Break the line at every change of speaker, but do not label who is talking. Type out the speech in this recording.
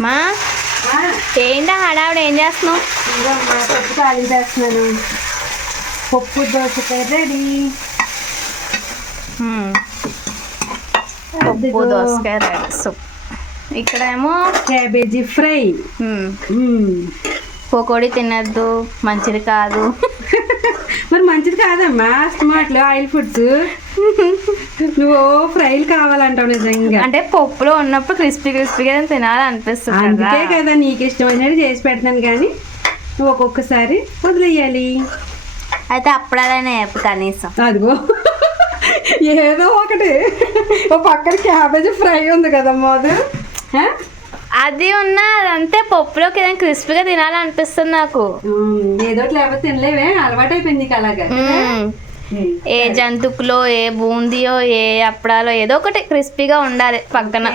మా? ఏంటా హడావిడ? ఏం చేస్తున్నావు?
పప్పు ఖాళీ చేస్తున్నాను. పప్పు దోసకాయ రెడీ.
పప్పు దోసకాయ రెడీ. సూప్. ఇక్కడేమో
క్యాబేజీ ఫ్రై.
పకోడీ తినద్దు. మంచిది కాదు.
మరి మంచిది కాదమ్మా. స్మార్ట్లు ఆయిల్ ఫుడ్స్. నువ్వు ఫ్రైలు కావాలంటావు నిజంగా.
అంటే పప్పులో ఉన్నప్పుడు క్రిస్పీ క్రిస్పీగా తినాలనిపిస్తుంది
అందుకే
కదా
కదా నీకు ఇష్టమైనట్టు చేసి పెడతాను కానీ నువ్వు ఒక్కొక్కసారి వదిలేయాలి.
అయితే అప్పుడైనా చెప్పు కనీసం.
అదిగో. ఏదో ఒకటి. ఓ పక్కన క్యాబేజీ ఫ్రై ఉంది కదమ్మా అది ఆ?
అది ఉన్న అదంతే పప్పులోకి ఏదైనా క్రిస్పీగా తినాలనిపిస్తుంది నాకు.
ఏదో ఒకటి లేకపోతే తినలేవే. అలవాటు అయిపోయింది అలాగా.
ఏ జంతుకులో ఏ బూందీయో ఏ అప్పడాలో ఏదో ఒకటి క్రిస్పీగా ఉండాలి పక్కన.